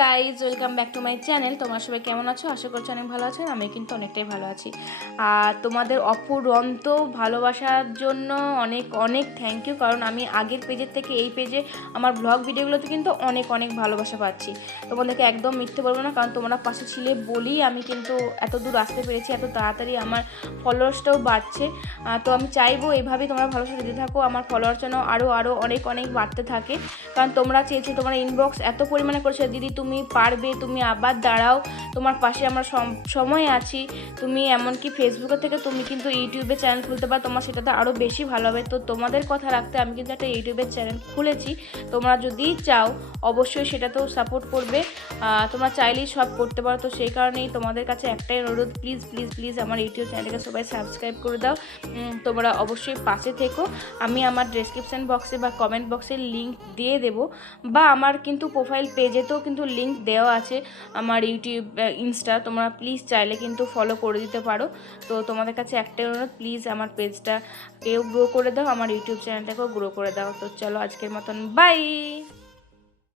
Guys welcome back to my channel তোমরা সবাই কেমন আছো? আশা করছি অনেক ভালো আছেন আমি কিন্তু অনেকটাই ভালো আছি। আর তোমাদের অপুরন্ত ভালোবাসার জন্য অনেক অনেক থ্যাংক ইউ কারণ আমি আগের পেজের থেকে এই পেজে আমার ব্লগ ভিডিওগুলোতে কিন্তু অনেক অনেক ভালোবাসা পাচ্ছি। তোমাদেরকে একদম মিথ্যে বলব না, কারণ তোমরা পাশে ছিলে বলেই আমি কিন্তু এত দূর আসতে পেরেছি, এত তাড়াতাড়ি আমার ফলোয়ার্সটাও বাড়ছে। তো আমি চাইব এইভাবেই তোমরা ভালোবাসা দিতে থাকো, আমার ফলোয়ার যেন আরও আরও অনেক অনেক বাড়তে থাকে। কারণ তোমরা চেয়েছো তোমার ইনবক্স এত পরিমাণে করেছ, দিদি তুমি পারবে, তুমি আবার দাঁড়াও। তোমার পাশে আমরা সম- সময় আছি। তুমি এমনকি ফেসবুকে থেকে তুমি কিন্তু ইউটিউবে চ্যানেল খুলতে পারো। তোমার সেটাতে আরও বেশি ভালো হবে। তো তোমাদের কথা রাখতে আমি কিন্তু একটা ইউটিউবের চ্যানেল খুলেছি। তোমরা যদি চাও, অবশ্যই সেটাতেও সাপোর্ট করবে। তোমরা চাইলেই সব করতে পারো। তো সেই কারণেই তোমাদের কাছে একটাই অনুরোধ প্লিজ প্লিজ প্লিজ আমার ইউটিউব চ্যানেলটাকে সবাই সাবস্ক্রাইব করে দাও। তোমরা অবশ্যই পাশে থেকো। আমি আমার ডেসক্রিপশান বক্সে বা কমেন্ট বক্সে লিঙ্ক দিয়ে দেবো। বা আমার কিন্তু প্রোফাইল পেজেতেও কিন্তু লিঙ্ক দেওয়া আছে আমার ইউটিউব ইনস্টা তোমরা প্লিজ চাইলে কিন্তু ফলো করে দিতে পারো। তো তোমাদের কাছে একটাই অনুরোধ প্লিজ আমার পেজটাকেও গ্রো করে দাও, আমার ইউটিউব চ্যানেলটাকেও গ্রো করে দাও। তো চলো আজকের মতন বাই